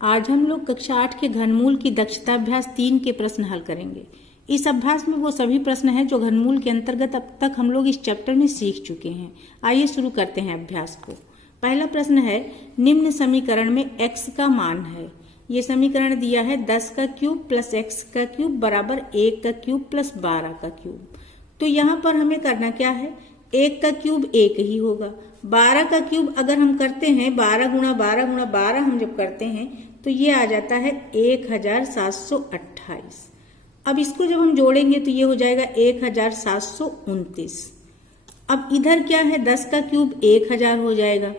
आज हम लोग कक्षा 8 के घनमूल की दक्षता अभ्यास 3 के प्रश्न हल करेंगे। इस अभ्यास में वो सभी प्रश्न हैं जो घनमूल के अंतर्गत अब तक हम लोग इस चैप्टर में सीख चुके हैं। आइए शुरू करते हैं अभ्यास को। पहला प्रश्न है, निम्न समीकरण में x का मान है। ये समीकरण दिया है 10 का क्यूब प्लस x का क्यूब बराबर 1 का क्यूब प्लस 12 का क्यूब। तो यहाँ पर हमें करना क्या है, 1 का क्यूब 1 ही होगा। 12 का क्यूब अगर हम करते हैं 12 गुणा 12 गुणा 12 हम जब करते हैं तो ये आ जाता है 1728। अब इसको जब हम जोड़ेंगे तो ये हो जाएगा 1729। अब इधर क्या है, 10 का क्यूब 1000 हो जाएगा,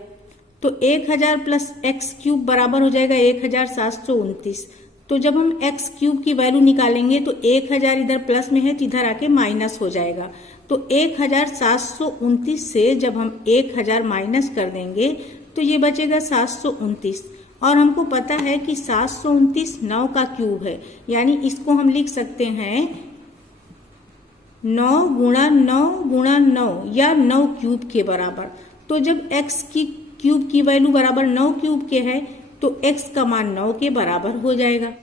तो 1000 प्लस एक्स क्यूब बराबर हो जाएगा 1729। तो जब हम एक्स क्यूब की वैल्यू निकालेंगे तो 1000 इधर प्लस में है तो इधर आके माइनस हो जाएगा। तो 1729 से जब हम 1000 माइनस कर देंगे तो ये बचेगा 729। और हमको पता है कि 729 9 का क्यूब है, यानी इसको हम लिख सकते हैं 9 गुणा 9 गुणा 9 या 9 क्यूब के बराबर। तो जब x की क्यूब की वैल्यू बराबर 9 क्यूब के है तो x का मान 9 के बराबर हो जाएगा।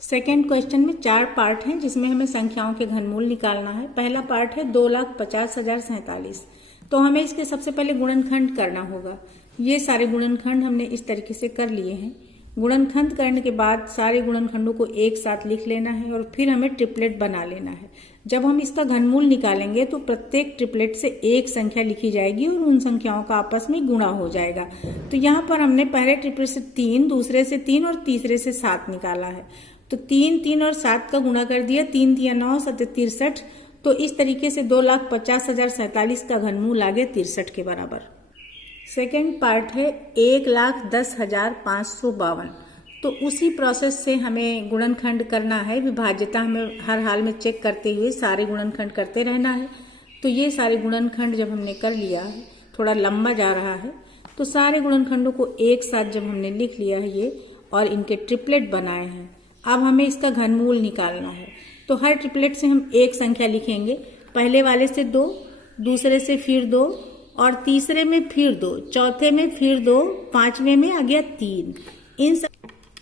सेकेंड क्वेश्चन में 4 पार्ट हैं जिसमें हमें संख्याओं के घनमूल निकालना है। पहला पार्ट है 2,50,047। तो हमें इसके सबसे पहले गुणनखंड करना होगा। ये सारे गुणनखंड हमने इस तरीके से कर लिए हैं। गुणनखंड करने के बाद सारे गुणनखंडों को एक साथ लिख लेना है और फिर हमें ट्रिपलेट बना लेना है। जब हम इसका घनमूल निकालेंगे तो प्रत्येक ट्रिपलेट से एक संख्या लिखी जाएगी और उन संख्याओं का आपस में गुणा हो जाएगा। तो यहाँ पर हमने पहले ट्रिपलेट से 3, दूसरे से 3 और तीसरे से 7 निकाला है। तो 3, 3 और 7 का गुणा कर दिया, 3 3 9 7 63। तो इस तरीके से 2,50,047 का घनमूल आ गया 63 के बराबर। सेकेंड पार्ट है 1,10,552। तो उसी प्रोसेस से हमें गुणनखंड करना है। विभाज्यता हमें हर हाल में चेक करते हुए सारे गुणनखंड करते रहना है। तो ये सारे गुणनखंड जब हमने कर लिया है, थोड़ा लंबा जा रहा है, तो सारे गुणनखंडों को एक साथ जब हमने लिख लिया है ये और इनके ट्रिपलेट बनाए हैं, अब हमें इसका घनमूल निकालना है। तो हर ट्रिपलेट से हम एक संख्या लिखेंगे, पहले वाले से 2, दूसरे से फिर 2 और तीसरे में फिर 2, चौथे में फिर 2, पांचवें में आ गया 3।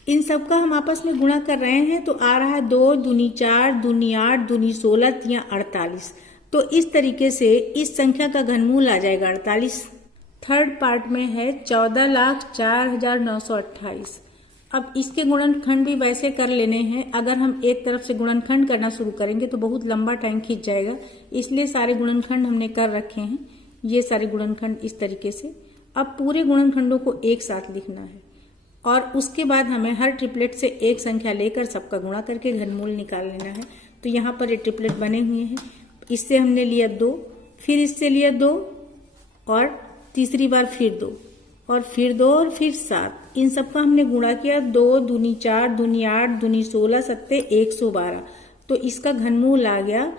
इन सब का हम आपस में गुणा कर रहे हैं तो आ रहा है 2 दूनी 4, दूनी 8, दूनी 16 या 48। तो इस तरीके से इस संख्या का घनमूल आ जाएगा 48। थर्ड पार्ट में है 14,04,928। अब इसके गुणनखंड भी वैसे कर लेने हैं। अगर हम एक तरफ से गुणनखंड करना शुरू करेंगे तो बहुत लंबा टाइम खींच जाएगा, इसलिए सारे गुणनखंड हमने कर रखे हैं। ये सारे गुणनखंड इस तरीके से। अब पूरे गुणनखंडों को एक साथ लिखना है और उसके बाद हमें हर ट्रिपलेट से एक संख्या लेकर सबका गुणा करके घनमूल निकाल लेना है। तो यहाँ पर ये ट्रिपलेट बने हुए हैं। इससे हमने लिया 2, फिर इससे लिया 2 और तीसरी बार फिर 2 और फिर 2 और फिर 7। इन सबका हमने गुणा किया, 2 दूनी 4, दूनी 8, दूनी 16 सत्ते 112। तो इसका घनमूल आ गया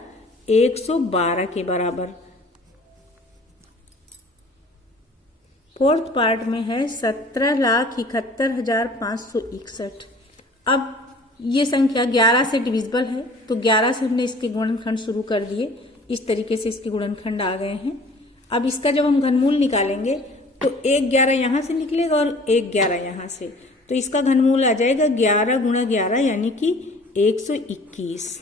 112 के बराबर। फोर्थ पार्ट में है 17,71,561। अब ये संख्या 11 से डिविजिबल है, तो 11 से हमने इसके गुणनखंड शुरू कर दिए। इस तरीके से इसके गुणनखंड आ गए हैं। अब इसका जब हम घनमूल निकालेंगे तो 1 11 यहाँ से निकलेगा और 1 11 यहाँ से, तो इसका घनमूल आ जाएगा 11 गुणा 11 यानी कि 121।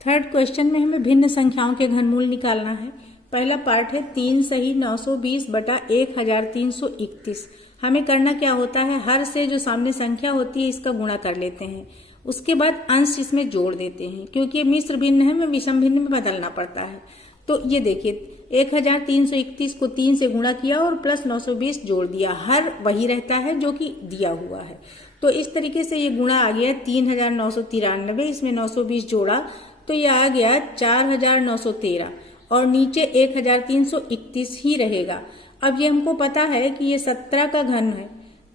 थर्ड क्वेश्चन में हमें भिन्न संख्याओं के घनमूल निकालना है। पहला पार्ट है 3 सही 920 बटा 1331। हमें करना क्या होता है, हर से जो सामने संख्या होती है इसका गुणा कर लेते हैं, उसके बाद अंश इसमें जोड़ देते हैं। क्योंकि ये मिश्र भिन्न है, हमें विषम भिन्न में बदलना पड़ता है। तो ये देखिए 1331 को 3 से गुणा किया और प्लस 920 जोड़ दिया, हर वही रहता है जो कि दिया हुआ है। तो इस तरीके से ये गुणा आ गया 3,993। इसमें 920 जोड़ा तो ये आ गया 4,913 और नीचे 1,331 ही रहेगा। अब ये हमको पता है कि ये 17 का घन है,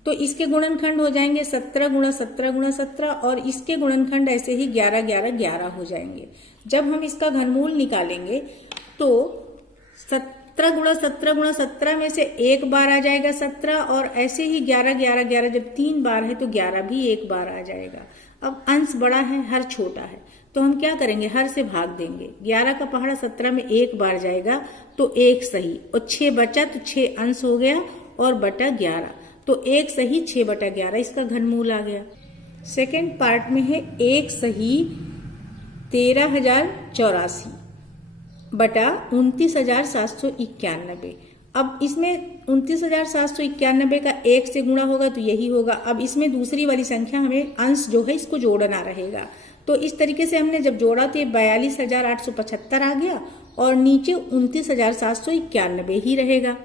तो इसके गुणनखंड हो जाएंगे 17 गुणा 17 गुणा 17 और इसके गुणनखंड ऐसे ही 11 11 11 हो जाएंगे। जब हम इसका घनमूल निकालेंगे तो 17 गुणा 17 गुणा 17 में से एक बार आ जाएगा 17 और ऐसे ही 11 11 11 जब 3 बार है तो 11 भी एक बार आ जाएगा। अब अंश बड़ा है, हर छोटा है, तो हम क्या करेंगे, हर से भाग देंगे। 11 का पहाड़ा 17 में एक बार जाएगा तो 1 सही और 6 बचा तो 6 अंश हो गया और बटा 11। तो 1 सही 6/11 इसका घनमूल आ गया। सेकेंड पार्ट में है 1 सही 13,084 बटा 29,791। अब इसमें 29,791 का 1 से गुणा होगा तो यही होगा। अब इसमें दूसरी वाली संख्या हमें अंश जो है इसको जोड़ना रहेगा। तो इस तरीके से हमने जब जोड़ा तो ये 42,875 आ गया और नीचे 29,791 ही रहेगा।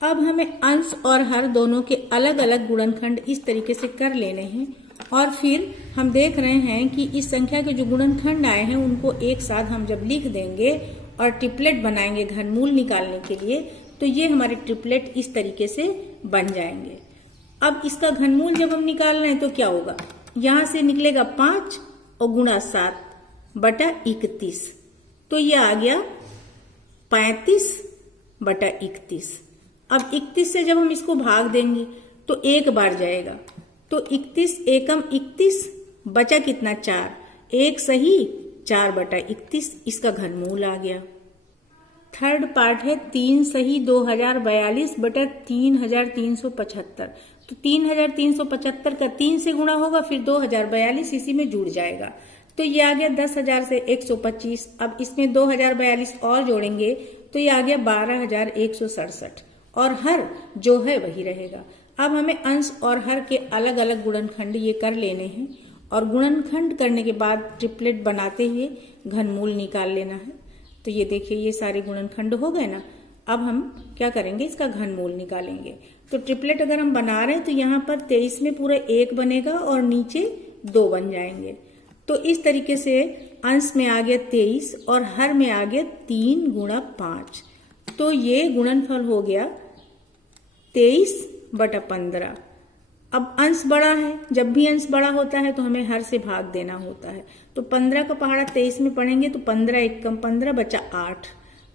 अब हमें अंश और हर दोनों के अलग अलग गुणनखंड इस तरीके से कर लेने हैं और फिर हम देख रहे हैं कि इस संख्या के जो गुणनखंड आए हैं उनको एक साथ हम जब लिख देंगे और ट्रिपलेट बनाएंगे घनमूल निकालने के लिए तो ये हमारे ट्रिपलेट इस तरीके से बन जाएंगे। अब इसका घनमूल जब हम निकाल रहे हैं तो क्या होगा, यहां से निकलेगा 5 और गुणा 7/31 तो ये आ गया 35/31। अब 31 से जब हम इसको भाग देंगे तो एक बार जाएगा तो 31 एकम 31 बचा कितना 4, 1 सही 4/31 इसका घनमूल आ गया। थर्ड पार्ट है 3 सही 2042 बटा 3375। तो 3375 का 3 से गुणा होगा फिर 2042 इसी में जुड़ जाएगा तो ये आ गया 10,000 से 125। अब इसमें 2042 और जोड़ेंगे तो ये आ गया 12,167 और हर जो है वही रहेगा। अब हमें अंश और हर के अलग अलग गुणनखंड ये कर लेने हैं और गुणनखंड करने के बाद ट्रिपलेट बनाते हुए घनमूल निकाल लेना है। तो ये देखिए ये सारे गुणनखंड हो गए ना। अब हम क्या करेंगे, इसका घनमूल निकालेंगे। तो ट्रिपलेट अगर हम बना रहे हैं तो यहाँ पर 23 में पूरा 1 बनेगा और नीचे 2 बन जाएंगे। तो इस तरीके से अंश में आ गया 23 और हर में आ गया 3 गुणा 5। तो ये गुणनफल हो गया 23/15। अब अंश बड़ा है, जब भी अंश बड़ा होता है तो हमें हर से भाग देना होता है। तो 15 का पहाड़ा 23 में पढ़ेंगे तो 15 एकम 15 बचा 8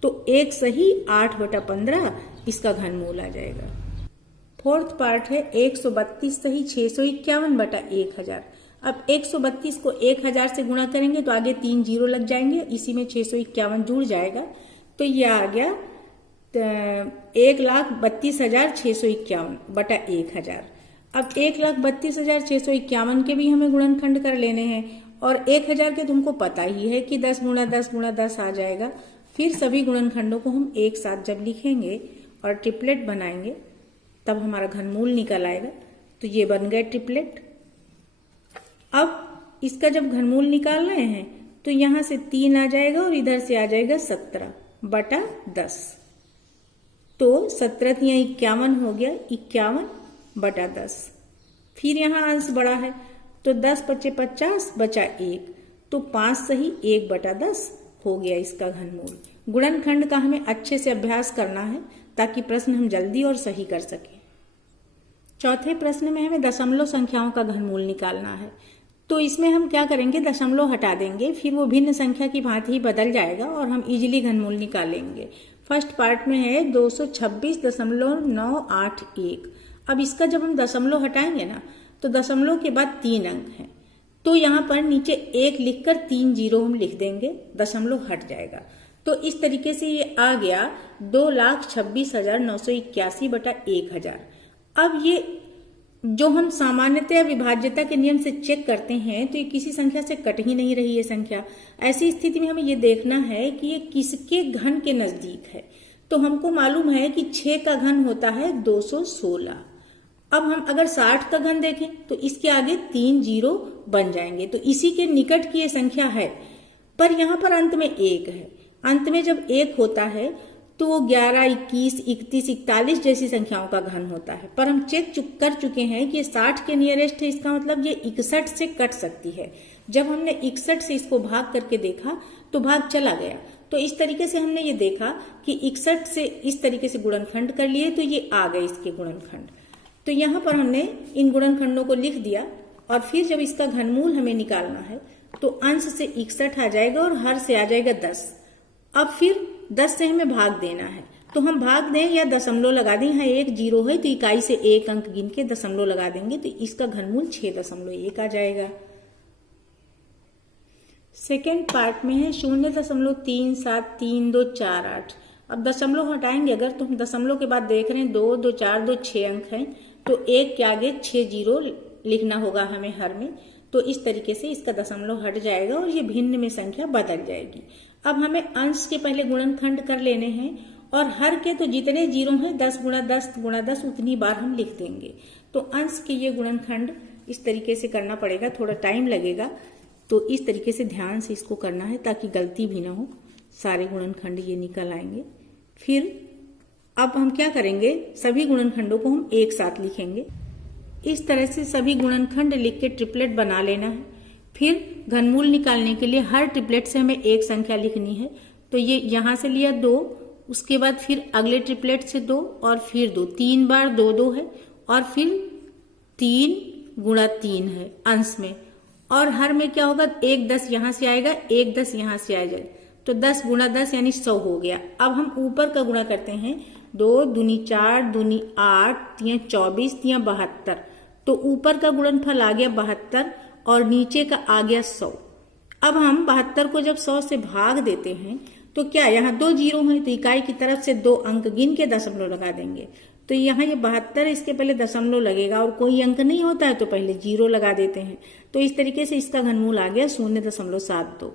तो 1 सही 8/15 इसका घनमूल आ जाएगा। फोर्थ पार्ट है 132 सही 651/1000। अब 132 को 1000 से गुणा करेंगे तो आगे 3 जीरो लग जाएंगे, इसी में 651 जुड़ जाएगा तो यह आ गया 1,32,651/1000। अब 1,32,651 के भी हमें गुणनखंड कर लेने हैं और 1000 के तुमको पता ही है कि 10 गुणा 10 गुणा 10 आ जाएगा। फिर सभी गुणनखंडों को हम एक साथ जब लिखेंगे और ट्रिपलेट बनाएंगे तब हमारा घनमूल निकल आएगा। तो ये बन गए ट्रिपलेट। अब इसका जब घनमूल निकाल रहे हैं तो यहां से 3 आ जाएगा और इधर से आ जाएगा 17/10। तो 17 या 51 हो गया 51/10। फिर यहाँ अंश बड़ा है तो 10 × 50 बचा 1 तो 5 सही 1/10 हो गया इसका घनमूल। गुणनखंड का हमें अच्छे से अभ्यास करना है ताकि प्रश्न हम जल्दी और सही कर सकें। चौथे प्रश्न में हमें दशमलव संख्याओं का घनमूल निकालना है। तो इसमें हम क्या करेंगे, दशमलव हटा देंगे, फिर वो भिन्न संख्या की भांति ही बदल जाएगा और हम इजीली घनमूल निकालेंगे। फर्स्ट पार्ट में है 226.981। अब इसका जब हम दशमलव हटाएंगे ना तो दशमलव के बाद 3 अंक हैं तो यहाँ पर नीचे 1 लिखकर 3 जीरो हम लिख देंगे, दशमलव हट जाएगा। तो इस तरीके से ये आ गया 2,26,981/1000। अब ये जो हम सामान्यतः विभाज्यता के नियम से चेक करते हैं तो ये किसी संख्या से कट ही नहीं रही है संख्या। ऐसी स्थिति में हमें ये देखना है कि ये किसके घन के नजदीक है। तो हमको मालूम है कि 6 का घन होता है 216। अब हम अगर 60 का घन देखें तो इसके आगे 3 जीरो बन जाएंगे तो इसी के निकट की ये संख्या है। पर यहाँ पर अंत में 1 है। अंत में जब 1 होता है तो वो 11, 21, 31, 41 जैसी संख्याओं का घन होता है। पर हम चेक कर चुके हैं कि ये 60 के नियरेस्ट है, इसका मतलब ये 61 से कट सकती है। जब हमने 61 से इसको भाग करके देखा तो भाग चला गया। तो इस तरीके से हमने ये देखा कि 61 से इस तरीके से गुणनखंड कर लिए तो ये आ गए इसके गुणनखंड। तो यहाँ पर हमने इन गुणनखंडों को लिख दिया और फिर जब इसका घनमूल हमें निकालना है तो अंश से 61 आ जाएगा और हर से आ जाएगा 10। अब फिर 10 से हमें भाग देना है तो हम भाग दें या दशमलव लगा दें। यहाँ 1 जीरो है तो इकाई से 1 अंक गिन के दशमलव लगा देंगे तो इसका घनमूल 6.1 आ जाएगा। सेकेंड पार्ट में है 0.373248। अब दशमलव हटाएंगे अगर तो हम दशमलव के बाद देख रहे हैं 2, 2, 4, 2, 6 अंक हैं तो 1 के आगे 6 जीरो लिखना होगा हमें हर में। तो इस तरीके से इसका दशमलव हट जाएगा और ये भिन्न में संख्या बदल जाएगी। अब हमें अंश के पहले गुणनखंड कर लेने हैं और हर के तो जितने जीरो हैं 10 गुणा 10 गुणा 10 उतनी बार हम लिख देंगे। तो अंश के ये गुणनखंड इस तरीके से करना पड़ेगा, थोड़ा टाइम लगेगा। तो इस तरीके से ध्यान से इसको करना है ताकि गलती भी ना हो। सारे गुणनखंड ये निकल आएंगे। फिर अब हम क्या करेंगे, सभी गुणनखंडों को हम एक साथ लिखेंगे। इस तरह से सभी गुणनखंड लिख के ट्रिपलेट बना लेना है। फिर घनमूल निकालने के लिए हर ट्रिपलेट से हमें एक संख्या लिखनी है। तो ये यहां से लिया 2, उसके बाद फिर अगले ट्रिपलेट से 2 और फिर 2, 3 बार 2 2 है और फिर 3 गुणा 3 है अंश में। और हर में क्या होगा, 1 10 यहां से आएगा, 1 10 यहां से आ जाएगा। तो 10 गुणा 10 यानी 100 हो गया। अब हम ऊपर का गुणा करते हैं। 2 दूनी 4 दूनी 8 तिया 24 तिया 72। तो ऊपर का गुणनफल आ गया 72 और नीचे का आ गया 100। अब हम 72 को जब 100 से भाग देते हैं तो क्या यहाँ 2 जीरो हैं, तो इकाई की तरफ से 2 अंक गिन के दशमलव लगा देंगे। तो यहाँ ये 72, इसके पहले दशमलव लगेगा और कोई अंक नहीं होता है तो पहले जीरो लगा देते हैं। तो इस तरीके से इसका घनमूल आ गया 0.72।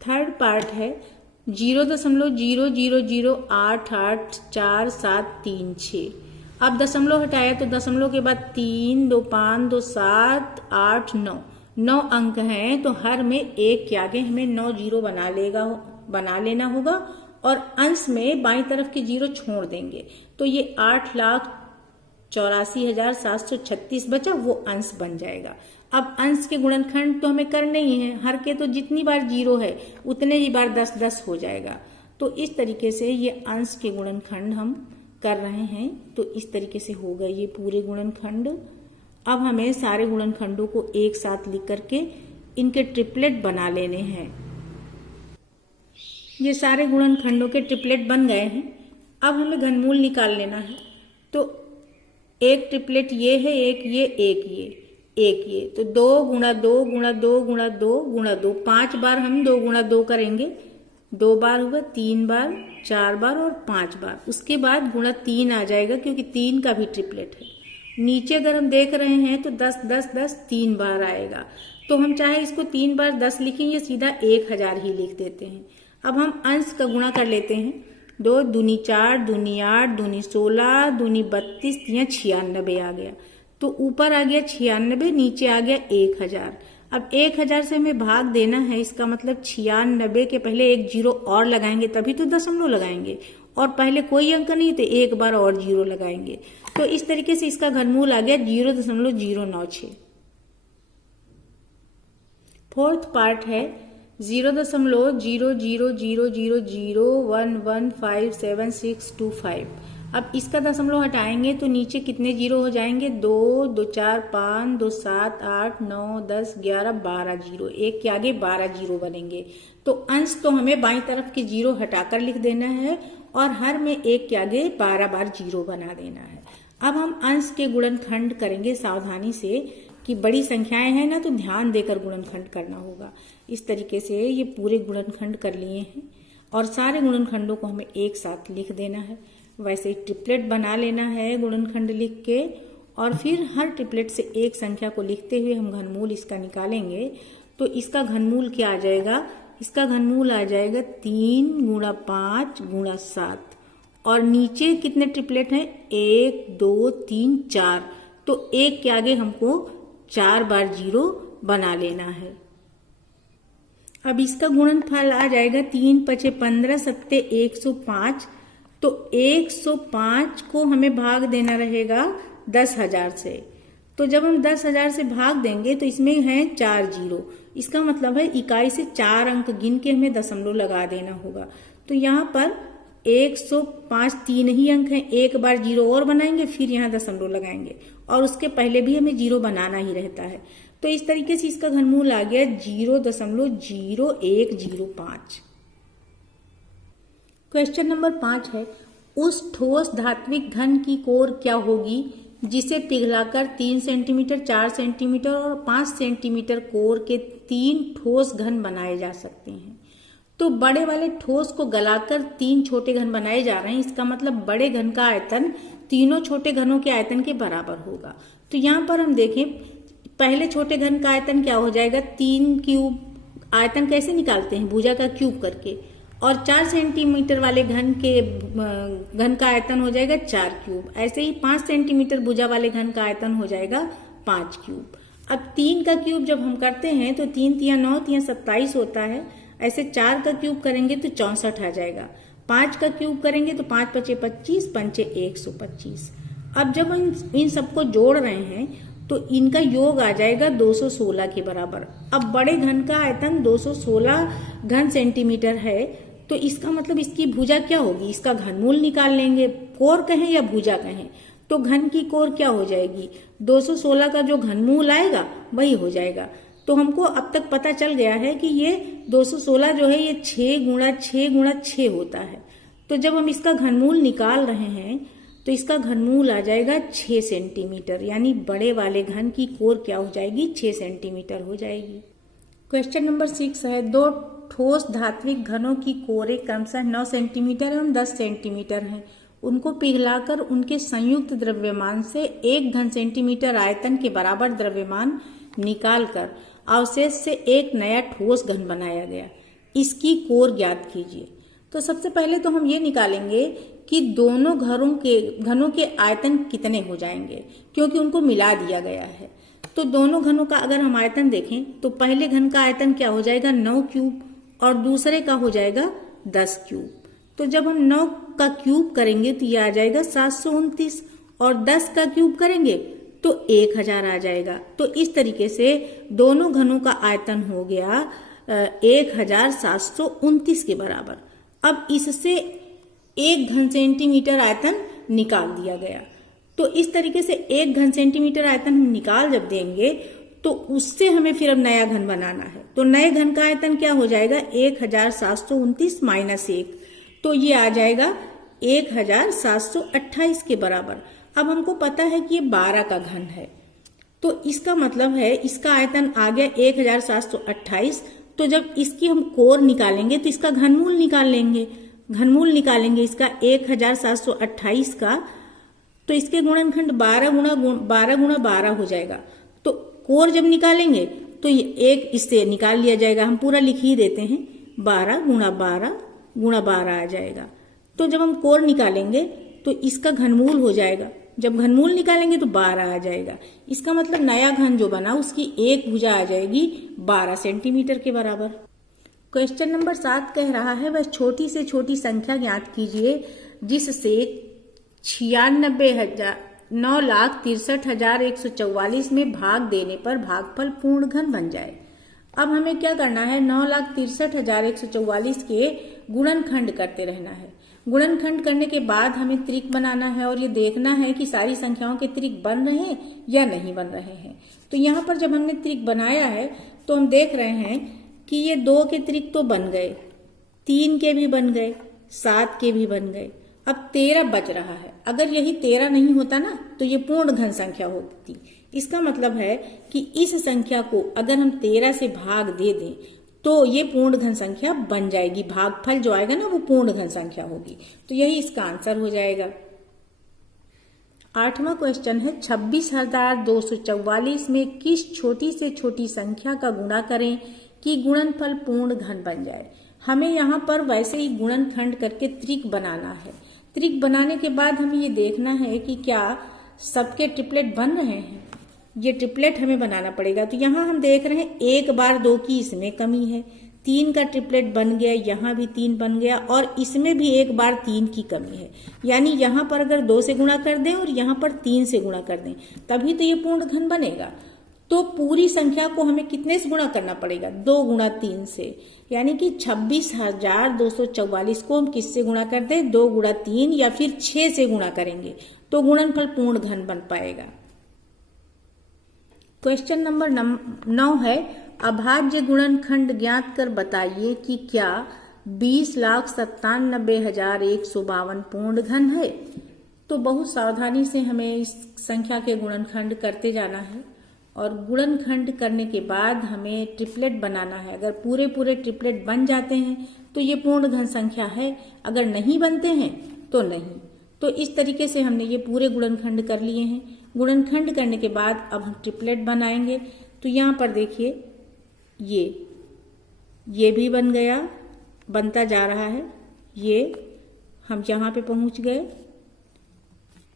थर्ड पार्ट है 0.000884736। अब दशमलव हटाया तो दशमलव के बाद 3 2 5 2 7 8 9 9 अंक हैं। तो हर में 1 के आगे हमें 9 जीरो बना लेना होगा और अंश में बाईं तरफ के जीरो छोड़ देंगे। तो ये 8,84,736 बचा, वो अंश बन जाएगा। अब अंश के गुणनखंड तो हमें करने ही है। हर के तो जितनी बार जीरो है उतने ही बार 10 10 हो जाएगा। तो इस तरीके से ये अंश के गुणनखंड हम कर रहे हैं। तो इस तरीके से हो गए ये पूरे गुणनखंड। अब हमें सारे गुणनखंडों को एक साथ लिख करके इनके ट्रिपलेट बना लेने हैं। ये सारे गुणनखंडों के ट्रिपलेट बन गए हैं। अब हमें घनमूल निकाल लेना है। तो एक ट्रिपलेट ये है, एक ये, एक ये। तो 2 गुणा 2 गुणा 2 गुणा 2 गुणा 2, 5 बार हम 2 गुणा 2 करेंगे। 2 बार हुआ, 3 बार, 4 बार और 5 बार। उसके बाद गुणा 3 आ जाएगा क्योंकि 3 का भी ट्रिपलेट है। नीचे अगर हम देख रहे हैं तो 10 10 10 3 बार आएगा। तो हम चाहे इसको 3 बार 10 लिखें या सीधा 1000 ही लिख देते हैं। अब हम अंश का गुणा कर लेते हैं। 2 दूनी 4 दूनी 8 दूनी 16 दूनी 32 तिया 96 आ गया। तो ऊपर आ गया 96, नीचे आ गया 1000। अब 1000 से हमें भाग देना है, इसका मतलब 96 के पहले एक जीरो और लगाएंगे तभी तो दशमलव लगाएंगे, और पहले कोई अंक नहीं तो एक बार और जीरो लगाएंगे। तो इस तरीके से इसका घनमूल आ गया 0.096। फोर्थ पार्ट है 0.00000115765। अब इसका दशमलव हटाएंगे तो नीचे कितने जीरो हो जाएंगे, 2 2 4 5 2 7 8 9 10 11 12 जीरो। एक के आगे 12 जीरो बनेंगे। तो अंश तो हमें बाईं तरफ के जीरो हटाकर लिख देना है और हर में एक के आगे 12 बार जीरो बना देना है। अब हम अंश के गुणनखंड करेंगे सावधानी से, कि बड़ी संख्याएं हैं ना तो ध्यान देकर गुणनखंड करना होगा। इस तरीके से ये पूरे गुणनखंड कर लिए हैं और सारे गुणनखंडों को हमें एक साथ लिख देना है। वैसे ही ट्रिपलेट बना लेना है गुणनखंड लिख के, और फिर हर ट्रिपलेट से एक संख्या को लिखते हुए हम घनमूल इसका निकालेंगे। तो इसका घनमूल क्या आ जाएगा, इसका घनमूल आ जाएगा 3 गुणा 5 गुणा 7। और नीचे कितने ट्रिपलेट हैं, 1 2 3 4। तो एक के आगे हमको 4 बार जीरो बना लेना है। अब इसका गुणनफल आ जाएगा 3 5 15 7 105। तो 105 को हमें भाग देना रहेगा 10,000 से। तो जब हम 10,000 से भाग देंगे तो इसमें है 4 जीरो। इसका मतलब है इकाई से 4 अंक गिन के हमें दशमलव लगा देना होगा। तो यहाँ पर 105 3 ही अंक हैं, एक बार जीरो और बनाएंगे फिर यहाँ दशमलव लगाएंगे और उसके पहले भी हमें जीरो बनाना ही रहता है। तो इस तरीके से इसका घनमूल आ गया 0.0105। क्वेश्चन नंबर 5 है, उस ठोस धात्विक घन की कोर क्या होगी जिसे पिघलाकर 3 सेंटीमीटर 4 सेंटीमीटर और 5 सेंटीमीटर कोर के 3 ठोस घन बनाए जा सकते हैं। तो बड़े वाले ठोस को गलाकर 3 छोटे घन बनाए जा रहे हैं। इसका मतलब बड़े घन का आयतन तीनों छोटे घनों के आयतन के बराबर होगा। तो यहाँ पर हम देखें, पहले छोटे घन का आयतन क्या हो जाएगा, 3 क्यूब। आयतन कैसे निकालते हैं, भुजा का क्यूब करके। और 4 सेंटीमीटर वाले घन का आयतन हो जाएगा 4 क्यूब। ऐसे ही 5 सेंटीमीटर भुजा वाले घन का आयतन हो जाएगा 5 क्यूब। अब 3 का क्यूब जब हम करते हैं तो 3 तिया 9 तिया 27 होता है। ऐसे 4 का क्यूब करेंगे तो 64 आ जाएगा। 5 का क्यूब करेंगे तो 5 पचे 25, पंचे 125। अब जब हम इन सबको जोड़ रहे हैं तो इनका योग आ जाएगा 216 के बराबर। अब बड़े घन का आयतन 216 घन सेंटीमीटर है, तो इसका मतलब इसकी भुजा क्या होगी, इसका घनमूल निकाल लेंगे। कोर कहें या भुजा कहें, तो घन की कोर क्या हो जाएगी, 216 का जो घनमूल आएगा वही हो जाएगा। तो हमको अब तक पता चल गया है कि ये 216 जो है ये 6 गुणा 6 गुणा 6 होता है। तो जब हम इसका घनमूल निकाल रहे हैं तो इसका घनमूल आ जाएगा 6 सेंटीमीटर, यानी बड़े वाले घन की कोर क्या हो जाएगी, 6 सेंटीमीटर हो जाएगी। क्वेश्चन नंबर 6 है, 2 ठोस धात्विक घनों की कोरें क्रमशः 9 सेंटीमीटर एवं 10 सेंटीमीटर हैं। उनको पिघलाकर उनके संयुक्त द्रव्यमान से 1 घन सेंटीमीटर आयतन के बराबर द्रव्यमान निकालकर अवशेष से एक नया ठोस घन बनाया गया। इसकी कोर ज्ञात कीजिए। तो सबसे पहले तो हम ये निकालेंगे कि दोनों घनों के आयतन कितने हो जाएंगे, क्योंकि उनको मिला दिया गया है। तो दोनों घनों का अगर हम आयतन देखें तो पहले घन का आयतन क्या हो जाएगा, 9 क्यूब, और दूसरे का हो जाएगा 10 क्यूब। तो जब हम 9 का क्यूब करेंगे तो ये आ जाएगा 729, और 10 का क्यूब करेंगे तो 1000 आ जाएगा। तो इस तरीके से दोनों घनों का आयतन हो गया 1729 के बराबर। अब इससे 1 घन सेंटीमीटर आयतन निकाल दिया गया। तो इस तरीके से 1 घन सेंटीमीटर आयतन हम निकाल जब देंगे तो उससे हमें फिर अब नया घन बनाना है। तो नए घन का आयतन क्या हो जाएगा, 1729 माइनस 1, तो ये आ जाएगा 1728 के बराबर। अब हमको पता है कि ये 12 का घन है, तो इसका मतलब है इसका आयतन आ गया 1728। तो जब इसकी हम कोर निकालेंगे तो इसका घनमूल निकाल लेंगे। घनमूल निकालेंगे इसका 1728 का, तो इसके गुणनखंड 12 गुणा 12 हो जाएगा। तो कोर जब निकालेंगे तो ये एक इससे निकाल लिया जाएगा, हम पूरा लिख ही देते हैं, 12 गुणा 12 आ जाएगा। तो जब हम कोर निकालेंगे तो इसका घनमूल हो जाएगा, जब घनमूल निकालेंगे तो 12 आ जाएगा। इसका मतलब नया घन जो बना उसकी एक भुजा आ जाएगी 12 सेंटीमीटर के बराबर। क्वेश्चन नंबर 7 कह रहा है, वह छोटी से छोटी संख्या ज्ञात कीजिए जिससे 9,63,144 में भाग देने पर भागफल पूर्ण घन बन जाए। अब हमें क्या करना है, 9,63,144 के गुणनखंड करते रहना है। गुणनखंड करने के बाद हमें त्रिक बनाना है और ये देखना है कि सारी संख्याओं के त्रिक बन रहे हैं या नहीं बन रहे हैं। तो यहाँ पर जब हमने त्रिक बनाया है तो हम देख रहे हैं कि ये 2 के त्रिक तो बन गए, 3 के भी बन गए, 7 के भी बन गए। अब 13 बच रहा है। अगर यही 13 नहीं होता ना तो ये पूर्ण घन संख्या होती। इसका मतलब है कि इस संख्या को अगर हम 13 से भाग दे दें तो ये पूर्ण घन संख्या बन जाएगी। भागफल जो आएगा ना वो पूर्ण घन संख्या होगी। तो यही इसका आंसर हो जाएगा। 8वां क्वेश्चन है, 26,244 में किस छोटी से छोटी संख्या का गुणा करें कि गुणनफल पूर्ण घन बन जाए। हमें यहाँ पर वैसे ही गुणनखंड करके त्रिक बनाना है। त्रिक बनाने के बाद हमें ये देखना है कि क्या सबके ट्रिपलेट बन रहे हैं। ये ट्रिपलेट हमें बनाना पड़ेगा। तो यहाँ हम देख रहे हैं 1 बार 2 की इसमें कमी है, 3 का ट्रिपलेट बन गया, यहाँ भी 3 बन गया, और इसमें भी 1 बार 3 की कमी है। यानी यहाँ पर अगर 2 से गुणा कर दें और यहाँ पर 3 से गुणा कर दें तभी तो ये पूर्ण घन बनेगा। तो पूरी संख्या को हमें कितने से गुणा करना पड़ेगा, 2 गुणा 3 से। यानी कि 26,244 को हम किससे गुणा कर दें, 2 गुणा 3 या फिर 6 से गुणा करेंगे तो गुणनफल पूर्ण घन बन पाएगा। क्वेश्चन नंबर 9 है, अभाज्य गुणनखंड ज्ञात कर बताइए कि क्या 20,97,152 पूर्ण घन है। तो बहुत सावधानी से हमें इस संख्या के गुणनखंड करते जाना है और गुणनखंड करने के बाद हमें ट्रिपलेट बनाना है। अगर पूरे ट्रिपलेट बन जाते हैं तो ये पूर्ण घन संख्या है, अगर नहीं बनते हैं तो नहीं। तो इस तरीके से हमने ये पूरे गुणनखंड कर लिए हैं। गुणनखंड करने के बाद अब हम ट्रिपलेट बनाएंगे। तो यहाँ पर देखिए ये भी बन गया, बनता जा रहा है। ये हम यहाँ पे पहुंच गए।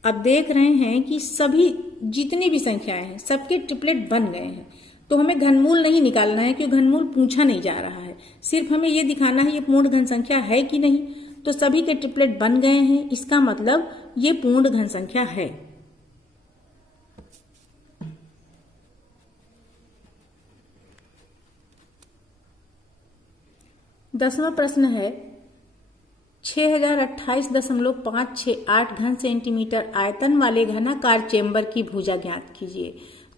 अब देख रहे हैं कि सभी जितनी भी संख्याएं हैं सबके ट्रिपलेट बन गए हैं। तो हमें घनमूल नहीं निकालना है क्योंकि घनमूल पूछा नहीं जा रहा है, सिर्फ हमें ये दिखाना है ये पूर्ण घन संख्या है कि नहीं। तो सभी के ट्रिपलेट बन गए हैं, इसका मतलब ये पूर्ण घन संख्या है। दसवां प्रश्न है 6028.568 घन सेंटीमीटर आयतन वाले घनाकार चेंबर की भुजा ज्ञात कीजिए।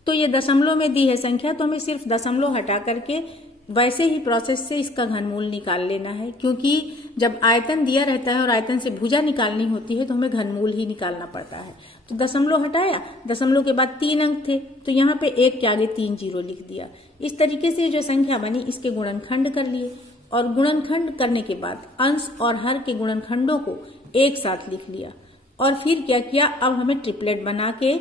तो ये दशमलव में दी है संख्या, तो हमें सिर्फ दशमलव हटा करके वैसे ही प्रोसेस से इसका घनमूल निकाल लेना है, क्योंकि जब आयतन दिया रहता है और आयतन से भुजा निकालनी होती है तो हमें घनमूल ही निकालना पड़ता है। तो दशमलव हटाया, दशमलव के बाद 3 अंक थे तो यहाँ पे 1 के आगे 3 जीरो लिख दिया। इस तरीके से जो संख्या बनी इसके गुणनखंड कर लिए और गुणनखंड करने के बाद अंश और हर के गुणनखंडों को एक साथ लिख लिया। और फिर क्या किया, अब हमें ट्रिपलेट बना के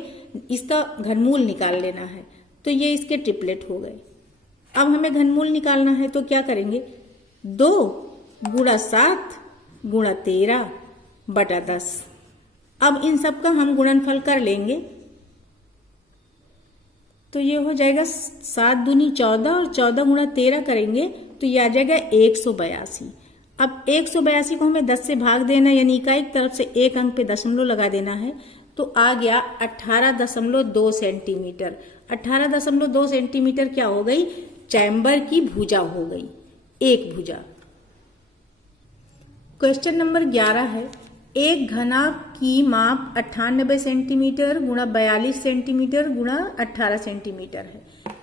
इसका घनमूल निकाल लेना है। तो ये इसके ट्रिपलेट हो गए। अब हमें घनमूल निकालना है तो क्या करेंगे, 2 गुणा 7 गुणा 13 बटा 10। अब इन सब का हम गुणनफल कर लेंगे तो ये हो जाएगा 7 दूनी 14 और 14 गुणा 13 करेंगे तो ये आ जाएगा 182। अब 182 को हमें 10 से भाग देना, यानी इकाई की तरफ से एक अंक पे दशमलव लगा देना है। तो आ गया 18.2 सेंटीमीटर। 18.2 सेंटीमीटर क्या हो गई, चैम्बर की भुजा हो गई, एक भुजा। क्वेश्चन नंबर 11 है एक घनाभ की माप 98 सेंटीमीटर गुणा 42 सेंटीमीटर गुणा 18 सेंटीमीटर है।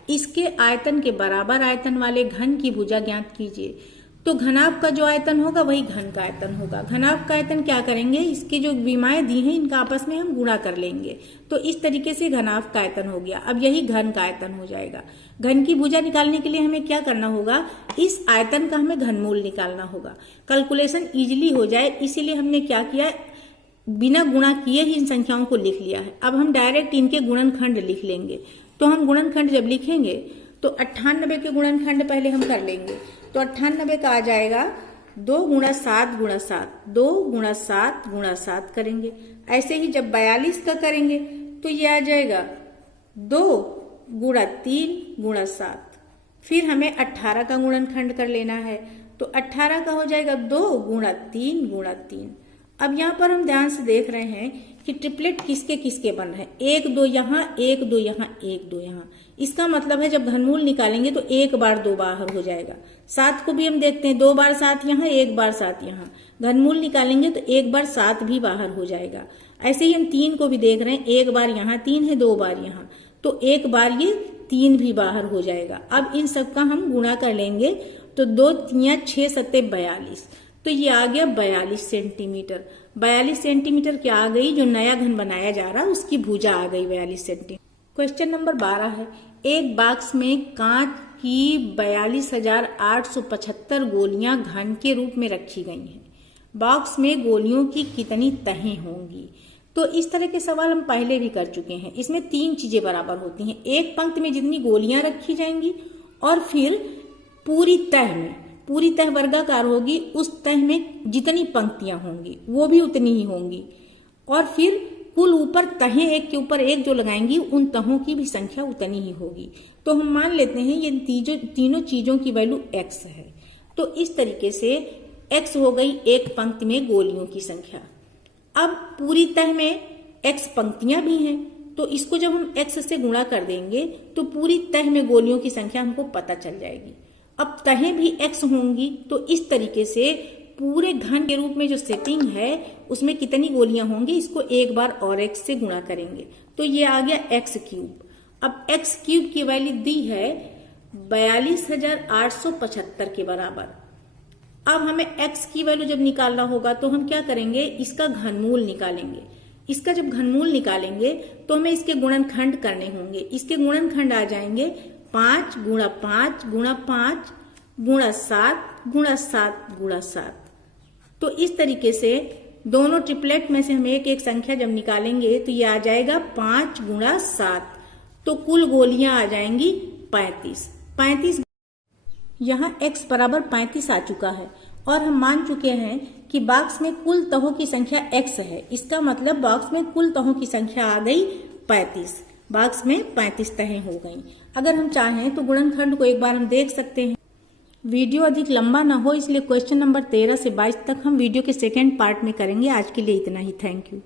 इसके आयतन के बराबर आयतन वाले घन की भुजा ज्ञात कीजिए। तो घनाभ का जो आयतन होगा वही घन का आयतन होगा। घनाभ का आयतन क्या करेंगे, इसकी जो विमाएं दी हैं इनका आपस में हम गुणा कर लेंगे। तो इस तरीके से घनाभ का आयतन हो गया। अब यही घन का आयतन हो जाएगा। घन की भुजा निकालने के लिए हमें क्या करना होगा, इस आयतन का हमें घनमूल निकालना होगा। कैलकुलेशन इजिली हो जाए इसीलिए हमने क्या किया, बिना गुणा किए ही इन संख्याओं को लिख लिया है। अब हम डायरेक्ट इनके गुणनखंड लिख लेंगे। तो हम गुणनखंड जब लिखेंगे तो 98 के गुणनखंड पहले हम कर लेंगे। तो 98 का आ जाएगा 2 गुणा 7 गुणा 7, 2 गुणा 7 गुणा 7 करेंगे। ऐसे ही जब 42 का करेंगे तो ये आ जाएगा 2 गुणा 3 गुणा 7। फिर हमें 18 का गुणनखंड कर लेना है। तो 18 का हो जाएगा 2 गुणा 3 गुणा 3। अब यहाँ पर हम ध्यान से देख रहे हैं कि ट्रिपलेट किसके किसके बन रहे हैं, 1 2 यहाँ, 1 2 यहाँ, 1 2 यहाँ। इसका मतलब है जब घनमूल निकालेंगे तो 1 बार 2 बाहर हो जाएगा। 7 को भी हम देखते हैं, 2 बार 7 यहाँ, 1 बार 7 यहाँ। घनमूल निकालेंगे तो 1 बार 7 भी बाहर हो जाएगा। ऐसे ही हम 3 को भी देख रहे हैं, 1 बार यहाँ 3 है, 2 बार यहाँ, तो 1 बार ये 3 भी बाहर हो जाएगा। अब इन सब का हम गुणा कर लेंगे तो 2 3 6 7 42। तो ये आ गया 42 सेंटीमीटर। 42 सेंटीमीटर क्या आ गई, जो नया घन बनाया जा रहा है उसकी भुजा आ गई 42 सेंटीमीटर। क्वेश्चन नंबर 12 है एक बॉक्स में कांच की 42,875 गोलियां घन के रूप में रखी गई हैं। बॉक्स में गोलियों की कितनी तहें होंगी। तो इस तरह के सवाल हम पहले भी कर चुके हैं। इसमें 3 चीजें बराबर होती हैं, एक पंक्ति में जितनी गोलियां रखी जाएंगी और फिर पूरी तह वर्गाकार होगी, उस तह में जितनी पंक्तियां होंगी वो भी उतनी ही होंगी, और फिर कुल ऊपर तहें एक के ऊपर एक जो लगाएंगी उन तहों की भी संख्या उतनी ही होगी। तो हम मान लेते हैं ये तीनों चीजों की वैल्यू x है। तो इस तरीके से x हो गई एक पंक्ति में गोलियों की संख्या। अब पूरी तह में x पंक्तियां भी हैं, तो इसको जब हम x से गुणा कर देंगे तो पूरी तह में गोलियों की संख्या हमको पता चल जाएगी। अब तहें भी x होंगी, तो इस तरीके से पूरे घन के रूप में जो सेटिंग है उसमें कितनी गोलियां होंगी इसको एक बार और x से गुणा करेंगे तो ये आ गया x क्यूब। अब x क्यूब की वैल्यू दी है 42,875 के बराबर। अब हमें x की वैल्यू जब निकालना होगा तो हम क्या करेंगे, इसका घनमूल निकालेंगे। इसका जब घनमूल निकालेंगे तो हमें इसके गुणनखंड करने होंगे। इसके गुणनखंड आ जाएंगे 5 गुणा 5 गुणा 5 गुणा 7 गुणा 7 गुणा 7। तो इस तरीके से दोनों ट्रिपलेट में से हम एक एक संख्या जब निकालेंगे तो ये आ जाएगा 5 गुणा 7, तो कुल गोलियां आ जाएंगी 35। यहाँ x बराबर 35 आ चुका है और हम मान चुके हैं कि बॉक्स में कुल तहों की संख्या x है। इसका मतलब बॉक्स में कुल तहों की संख्या आ गई 35। बॉक्स में 35 तहें हो गई। अगर हम चाहें तो गुणनखंड को एक बार हम देख सकते हैं। वीडियो अधिक लंबा ना हो इसलिए क्वेश्चन नंबर 13 से 22 तक हम वीडियो के सेकेंड पार्ट में करेंगे। आज के लिए इतना ही। Thank you.